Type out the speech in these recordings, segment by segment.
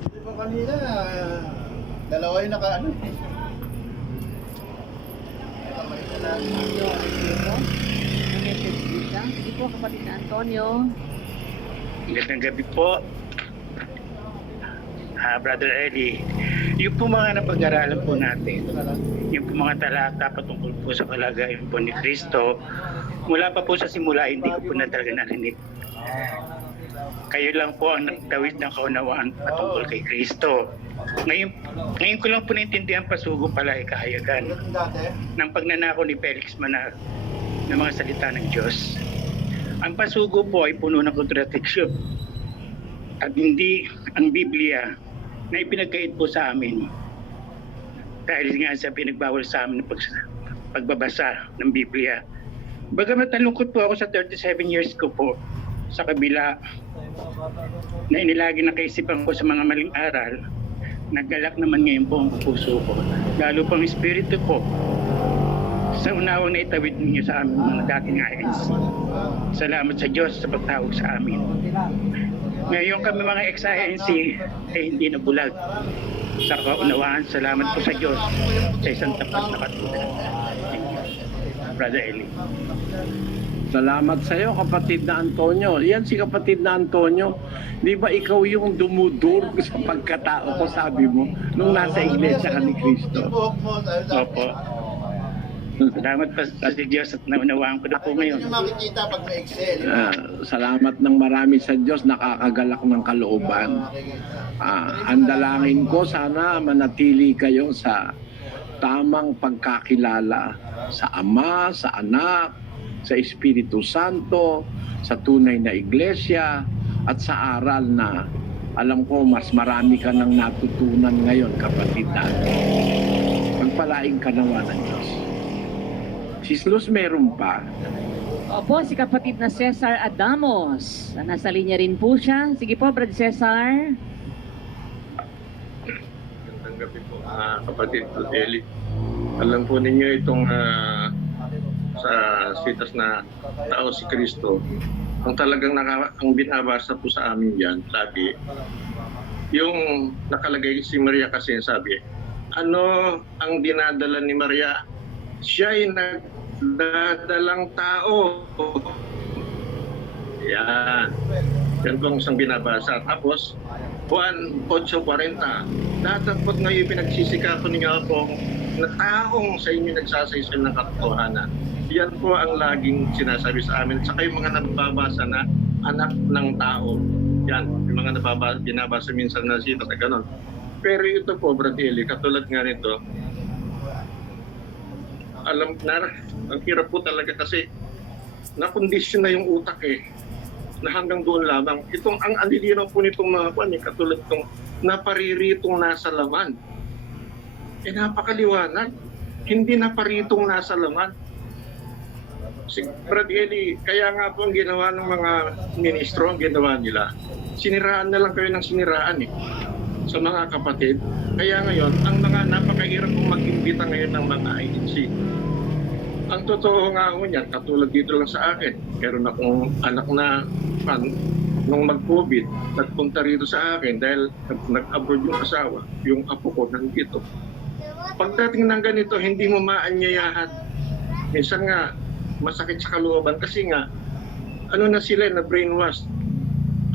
Di ba kanina, dalawa yung naka-ano eh. Kamay ko na. Sige po, kapatid na Antonio. Magandang gabi po, Brother Eddie. Yung po mga napag-aralan po natin, yung po mga talata patungkol po sa kalagayan po ni Kristo, mula pa po sa simula, hindi ko po na talaga narinig. Kayo lang po ang nagtawid ng kaunawaan patungkol kay Kristo. Ngayon ko lang po naintindihan pasugo pala ay kahayagan ng pagnanako ni Felix Manag ng mga salita ng Diyos. Ang pasugo po ay puno ng kontradiksyon at hindi ang Biblia na ipinagkait po sa amin dahil nga sa pinagbawal sa amin ng pagbabasa ng Biblia. Bagamat nalungkot po ako sa 37 years ko po sa kabila na inilagi na kaisipan ko sa mga maling aral, naggalak naman ngayon po ang puso ko, lalo pang espiritu ko sa unawang na itawid ninyo sa aming mga dating INC. Salamat sa Diyos sa pagtawag sa amin. Ngayon kami mga ex-INC ay hindi nabulag sa kaunawaan. Salamat po sa Diyos sa isang tapat na katulad. Brother Eli. Salamat sa iyo, kapatid na Antonio. Yan si kapatid na Antonio. Di ba ikaw yung dumudurog sa pagkatao ko, sabi mo, nung nasa iglesia ka ni Kristo? Opo. Salamat pa sa Diyos at naunawaan ko na po ngayon. Hindi makikita pag may Excel. Salamat ng marami sa Diyos, nakakagalak ng kalooban. Ang dalangin ko, sana manatili kayo sa tamang pagkakilala sa Ama, sa Anak, sa Espiritu Santo, sa tunay na iglesia, at sa aral na alam ko mas marami ka nang natutunan ngayon, kapatid natin. Pagpalaing ka nawa ng Diyos. Sis Luz, meron pa. Opo, si kapatid na Cesar Adamos. Nasa linya rin po siya. Sige po, Brad Cesar. Magandang gabi po, kapatid Eli. Alam po ninyo itong sa sitas na tao si Kristo, ang talagang ang binabasa po sa amin yan lagi, yung nakalagay si Maria kasi sabi, ano ang dinadala ni Maria? Siya ay nagdadalang tao. Yan po ang isang binabasa. Tapos Juan 8:40, datapot ngayon pinagsisikapan niyo ako na taong sa inyo nagsasaysay ng katotohanan. Yan po ang laging sinasabi sa amin. Saka yung mga nababasa na anak ng tao. Yan, yung mga binabasa minsan na sita sa ganon. Pero ito po, Brad Eli, katulad nga nito, alam na, ang hirap po talaga kasi nakondisyon na yung utak na hanggang doon lamang. Itong ang alilinaw po nitong mga pan, katulad itong napariritong nasa laman. Napakaliwanag. Hindi naparitong nasa laman. Si Brad Eli, kaya nga po ang ginawa ng mga ministro, ang ginawa nila, siniraan na lang kayo ng siniraan sa mga kapatid. Kaya ngayon, ang mga napakahirap kong mag-imbita ngayon ng mga INC. Ang totoo nga ako niyan, katulad dito lang sa akin, meron akong anak na nung mag-COVID, nagpunta rito sa akin dahil nag-abroad yung asawa, yung apo ko nandito. Pagdating ng ganito, hindi mo maanyayahan. Minsan nga, masakit sa kalooban kasi nga, ano na sila, na brainwash.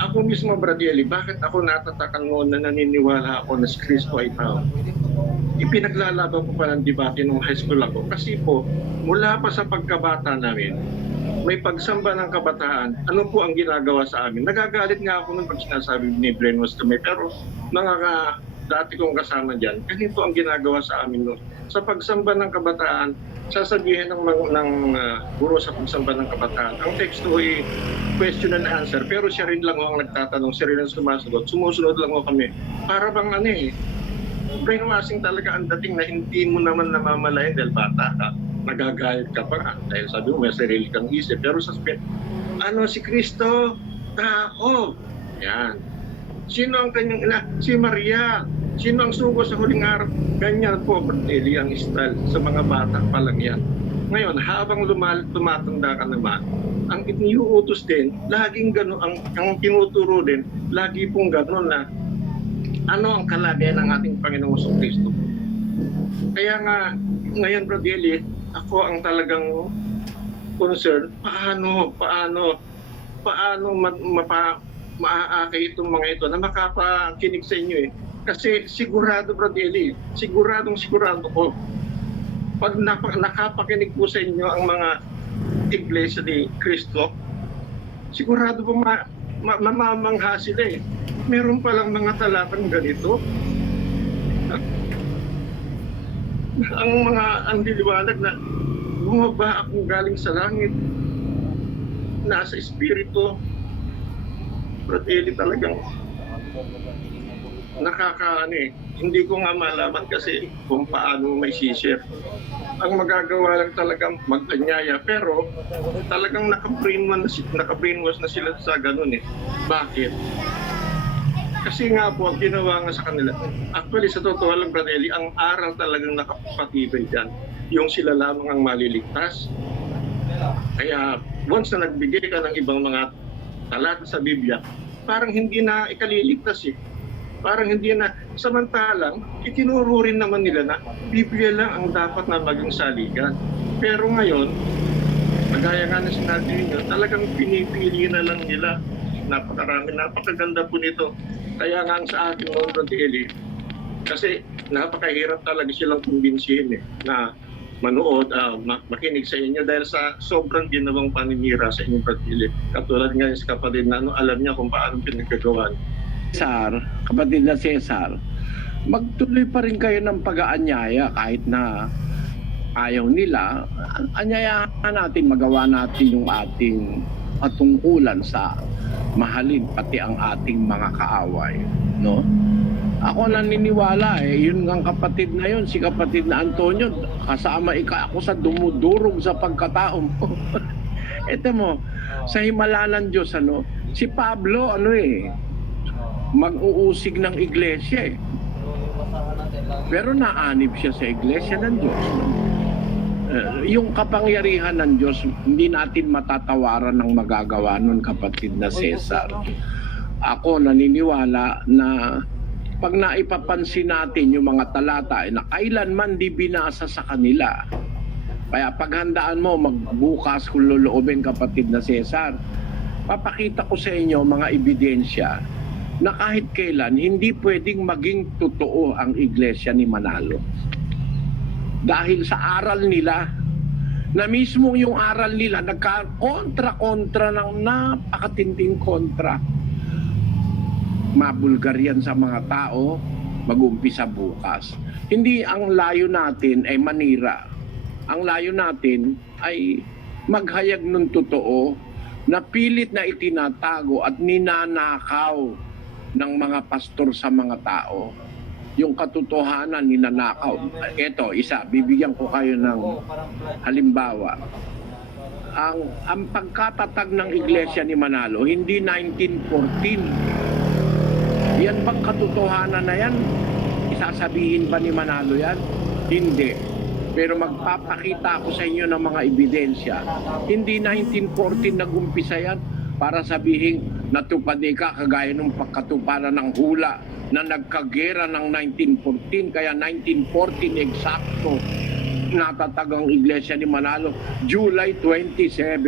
Ako mismo, Brad Eli, bakit ako natatakan mo na naniniwala ako na si Kristo ay tao? Ipinaglalaban ko pa ng debate nung high school ako kasi po, mula pa sa pagkabata namin, may pagsamba ng kabataan, ano po ang ginagawa sa amin? Nagagalit nga ako nung pag sinasabi ni brainwash kami, pero mga dati kong kasama dyan, ganito ang ginagawa sa amin noon. Sa pagsamba ng kabataan, sasabihin ng guro sa pagsamba ng kabataan, ang teksto ay question and answer, pero siya rin lang ang nagtatanong, siya rin ang sumasagot, sumusunod lang ho kami. Para bang brainwashing talaga ang dating na hindi mo naman namamalayan dahil bata ka, nagagalit ka pa nga, dahil sabi mo may sarili kang isip, pero sa si Kristo, tao. Yan. Sino ang kanyang ina? Si Maria. Sino ang sugo sa huling araw? Ganyan po, Eli, ang style sa mga bata pa lang yan. Ngayon, habang tumatanda ka naman, ang iniuutos din, laging gano'n, ang tinuturo din, lagi pong gano'n na ano ang kalagayan ng ating Panginoong Kristo. Kaya nga, ngayon, Brad Eli, ako ang talagang concern, paano maaakay itong mga ito na makapakinig sa inyo eh. Kasi sigurado, Brad Eli, sigurado ko, pag nakapakinig po sa inyo ang mga iglesia ni Kristo, sigurado po mamamangha sila eh. Meron palang mga talatang ganito. Ang diliwanag na bumaba akong galing sa langit, nasa espiritu. Brad Eli, talagang hindi ko nga malaman kasi kung paano may share. Ang magagawa lang talagang mag-anyaya, pero talagang naka-brainwash na sila sa ganun eh. Bakit? Kasi nga po, ang ginawa nga sa kanila, actually sa totoo lang, Brad Eli, ang aral talagang nakapatibay dyan, yung sila lamang ang maliligtas. Kaya once na nagbigay ka ng ibang mga talata sa Biblia, parang hindi na ikaliligtas eh. Parang hindi na, samantalang itinuro rin naman nila na Biblia lang ang dapat na maging saligan. Pero ngayon, magaya nga na sinabi ninyo, talagang pinipili na lang nila. Napakaganda po nito. Kaya nga sa akin noon, Brad Eli, kasi napakahirap talaga silang kumbinsihin eh, na manood, makinig sa inyo dahil sa sobrang ginawang paninira sa inyong Brad Eli. Katulad nga sa kapatid na alam niya kung paano pinagkagawa. Kapatid na Cesar, magtuloy pa rin kayo ng pag-aanyaya kahit na ayaw nila. Anyayahan natin, magawa natin yung ating patungkulan sa mahalin pati ang ating mga kaaway, no? Ako naniniwala yun ang kapatid na yun, si kapatid na Antonio, kasama ako sa dumudurog sa pagkatao mo. Ito mo, sa himala ng Diyos, si Pablo, mag-uusig ng iglesia eh. Pero naanib siya sa iglesia ng Diyos. Yung kapangyarihan ng Diyos, hindi natin matatawaran ng magagawa nun, kapatid na Cesar. Ako naniniwala na pag naipapansin natin yung mga talata na kailanman di binasa sa kanila. Kaya paghandaan mo, magbukas kung loloobin, kapatid na Cesar, papakita ko sa inyo mga ebidensya na kahit kailan hindi pwedeng maging totoo ang iglesia ni Manalo. Dahil sa aral nila, na mismo yung aral nila nagka-kontra ng napakatinding kontra. Mabulgar yan sa mga tao, mag-umpisa bukas. Hindi ang layo natin ay manira. Ang layo natin ay maghayag ng totoo na pilit na itinatago at ninanakaw ng mga pastor sa mga tao. Yung katotohanan ninanakaw. Ito, bibigyan ko kayo ng halimbawa. Ang pagkatatag ng iglesia ni Manalo, hindi 1914. Yan bang katotohanan na yan? Isasabihin ba ni Manalo yan? Hindi. Pero magpapakita ako sa inyo ng mga ebidensya. Hindi 1914 nag-umpisa yan para sabihin natupad ka kagaya ng pagkatuparan ng hula na nagkagera ng 1914. Kaya 1914 eksakto natatag ang iglesia ni Manalo, July 27.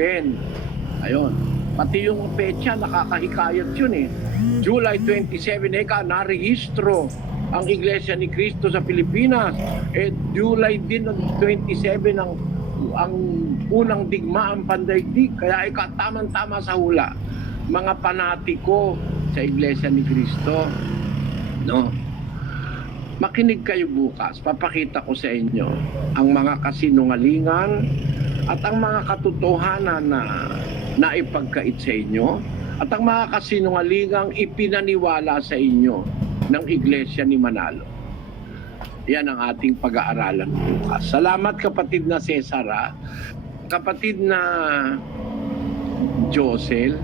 Ayun. Pati yung petsa nakakahikayat yun eh. July 27, narehistro ang Iglesia ni Cristo sa Pilipinas. July din ng 27 ang unang digmaang pandaigdig. Kaya tamang-tama sa hula. Mga panatiko sa Iglesia ni Cristo. No? Makinig kayo bukas. Papakita ko sa inyo ang mga kasinungalingan at ang mga katotohanan na naipagkait sa inyo at ang mga kasinungalingang ipinaniwala sa inyo ng Iglesia ni Manalo. Yan ang ating pag-aaralan bukas. Salamat kapatid na Cesar. Kapatid na Josel,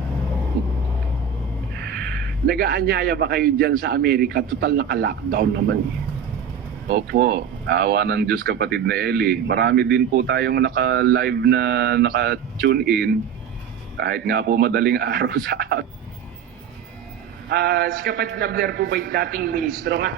nag-aanyaya ba kayo dyan sa Amerika? Total naka-lockdown naman. Opo, awa ng Diyos kapatid na Eli. Marami din po tayong naka-live na naka-tune in kahit nga po madaling araw sa atin. Si kapatid Abner po ba yung dating ministro nga?